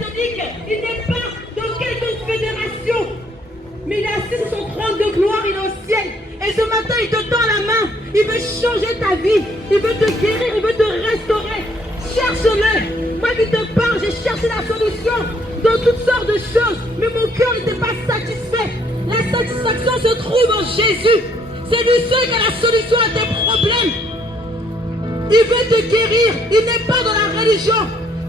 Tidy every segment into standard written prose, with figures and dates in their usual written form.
maçonnique. Il n'est pas dans quelconque fédération. Mais il est assis sur son trône de gloire, il est au ciel. Et ce matin, il te tend la main. Il veut changer ta vie. Il veut te guérir, il veut te restaurer. Cherche-le. Moi qui te parle, j'ai cherché la solution dans toutes sortes de choses. Mais mon cœur n'était pas satisfait. La satisfaction se trouve en Jésus. C'est lui seul qui a la solution à tes problèmes. Il veut te guérir. Il n'est pas dans la religion.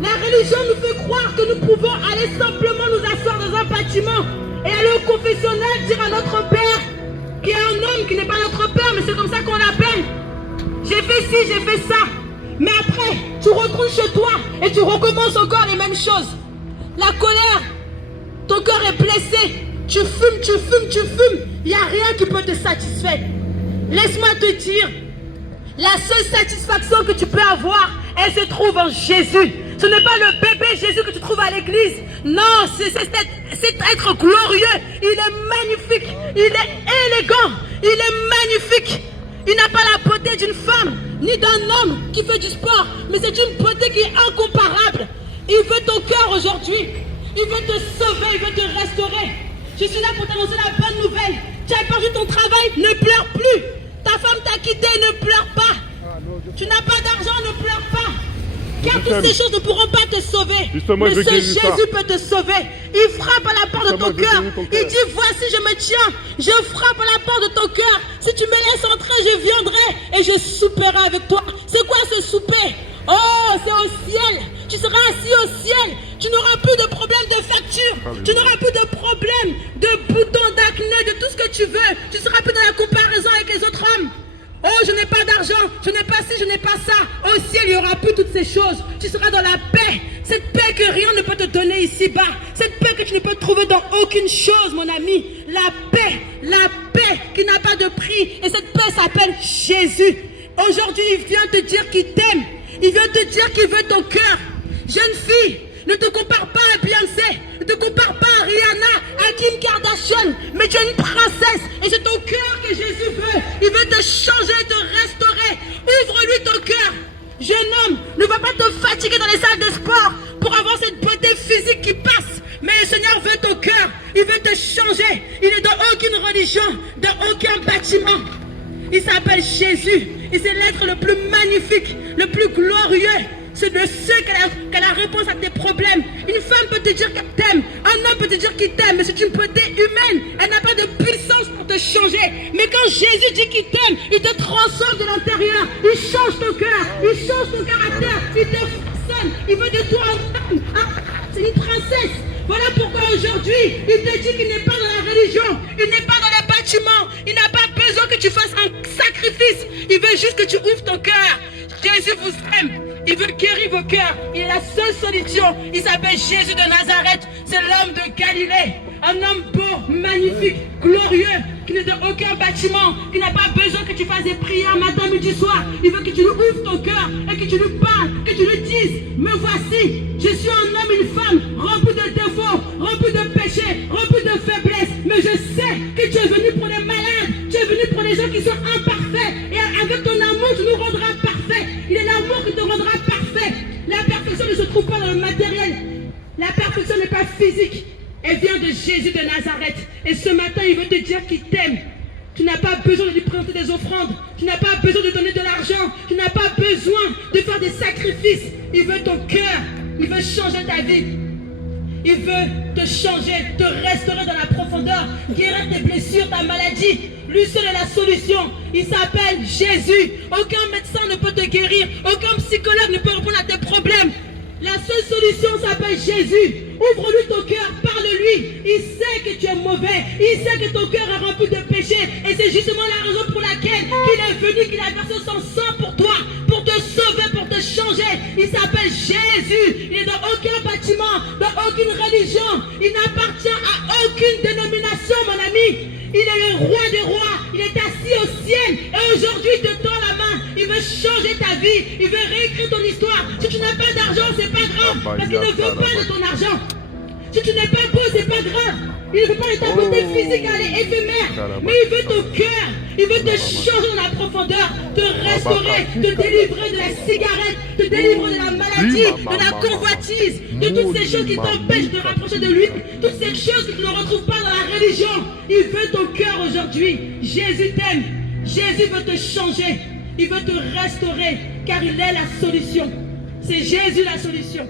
La religion nous fait croire que nous pouvons aller simplement nous asseoir dans un bâtiment et aller au confessionnal dire à notre Père, qui est un homme qui n'est pas notre Père, mais c'est comme ça qu'on l'appelle. J'ai fait ci, j'ai fait ça. Mais après, tu retournes chez toi et tu recommences encore les mêmes choses. La colère, ton cœur est blessé. Tu fumes, tu fumes, tu fumes. Il n'y a rien qui peut te satisfaire. Laisse-moi te dire, la seule satisfaction que tu peux avoir, elle se trouve en Jésus. Ce n'est pas le bébé Jésus que tu trouves à l'église. Non, c'est cet être glorieux. Il est magnifique. Il est élégant. Il est magnifique. Il n'a pas la beauté d'une femme, ni d'un homme qui fait du sport. Mais c'est une beauté qui est incomparable. Il veut ton cœur aujourd'hui. Il veut te sauver, il veut te restaurer. Je suis là pour t'annoncer la bonne nouvelle. Tu as perdu ton travail, ne pleure plus. Ta femme t'a quitté, ne pleure pas. Tu n'as pas d'argent, ne pleure pas. Car toutes ces choses ne pourront pas te sauver. Mais ce Jésus peut te sauver. Il frappe à la porte de ton cœur. Il dit, voici, je me tiens. Je frappe à la porte de ton cœur. Si tu me laisses entrer, je viendrai et je souperai avec toi. C'est quoi ce souper? Oh, c'est au ciel. Tu seras assis au ciel. Tu n'auras plus de problème de facture. Tu n'auras plus de problème de boutons, d'acné, de tout ce que tu veux. Tu ne seras plus dans la comparaison avec les autres hommes. Oh, je n'ai pas d'argent, je n'ai pas ci, je n'ai pas ça. Au ciel, il n'y aura plus toutes ces choses. Tu seras dans la paix. Cette paix que rien ne peut te donner ici-bas. Cette paix que tu ne peux trouver dans aucune chose, mon ami. La paix qui n'a pas de prix. Et cette paix s'appelle Jésus. Aujourd'hui, il vient te dire qu'il t'aime. Il vient te dire qu'il veut ton cœur. Jeune fille, ne te compare pas à Beyoncé. Ne te compare pas à Rihanna, à Kim Kardashian. Mais tu es une princesse. Et c'est ton cœur que Jésus veut. Il veut te changer, te restaurer. Ouvre-lui ton cœur. Jeune homme, ne va pas te fatiguer dans les salles de sport pour avoir cette beauté physique qui passe. Mais le Seigneur veut ton cœur. Il veut te changer. Il n'est dans aucune religion, dans aucun bâtiment. Il s'appelle Jésus. Et c'est l'être le plus magnifique, le plus glorieux. C'est de ceux qui a la réponse à tes problèmes. Une femme peut te dire qu'elle t'aime. Un homme peut te dire qu'il t'aime. Mais c'est une beauté humaine. Elle n'a pas de puissance pour te changer. Mais quand Jésus dit qu'il t'aime, il te transforme de l'intérieur. Il change ton cœur. Il change ton caractère. Il te façonne. Il veut de toi un homme. C'est une princesse. Voilà pourquoi aujourd'hui, il te dit qu'il n'est pas dans la religion. Il n'est pas dans les bâtiments. Il n'a pas besoin que tu fasses un sacrifice. Il veut juste que tu ouvres ton cœur. Jésus vous aime. Il veut guérir vos cœurs. Il est la seule solution. Il s'appelle Jésus de Nazareth. C'est l'homme de Galilée. Un homme beau, magnifique, glorieux, qui n'est dans aucun bâtiment, qui n'a pas besoin que tu fasses des prières matin, midi, soir. Il veut que tu lui ouvres ton cœur et que tu lui parles, que tu lui dises, me voici, je suis un homme, une femme, rempli de défauts, rempli de péchés, rempli de faiblesses. Mais je sais que tu es venu pour les malades, tu es venu pour les gens qui sont imparfaits. Et avec ton amour, tu nous rendras parfaits. Il est l'amour qui te rendra parfait. La perfection ne se trouve pas dans le matériel. La perfection n'est pas physique. Elle vient de Jésus de Nazareth. Et ce matin, il veut te dire qu'il t'aime. Tu n'as pas besoin de lui présenter des offrandes. Tu n'as pas besoin de donner de l'argent. Tu n'as pas besoin de faire des sacrifices. Il veut ton cœur. Il veut changer ta vie. Il veut te changer, te restaurer dans la profondeur, guérir tes blessures, ta maladie. Lui seul est la solution. Il s'appelle Jésus. Aucun médecin ne peut te guérir. Aucun psychologue ne peut répondre à tes problèmes. La seule solution s'appelle Jésus. Ouvre-lui ton cœur, parle-lui. Il sait que tu es mauvais. Il sait que ton cœur est rempli de péchés. Et c'est justement la raison pour laquelle il est venu, qu'il a versé son sang pour toi, pour te sauver, pour te changer. Il s'appelle Jésus. Il n'est dans aucun bâtiment, dans aucune religion. Il n'appartient à aucune dénomination, mon ami. Il est le roi des rois. Il est assis au ciel. Et aujourd'hui, il te tend la main. Il veut changer ta vie. Il veut réécrire ton histoire. Si tu n'as pas d'argent, c'est pas grave. Parce qu'il ne veut pas de ton argent. Si tu n'es pas beau, c'est pas grave. Il ne veut pas de ta beauté physique, elle est éphémère. Mais il veut ton cœur. Il veut te changer dans la profondeur. Te restaurer. Te délivrer de la cigarette. Te délivrer de la maladie. maladie, de la convoitise, de toutes ces choses qui t'empêchent de rapprocher de lui, toutes ces choses que tu ne retrouves pas dans la religion. Il veut ton cœur aujourd'hui. Jésus t'aime. Jésus veut te changer. Il veut te restaurer car il est la solution. C'est Jésus la solution.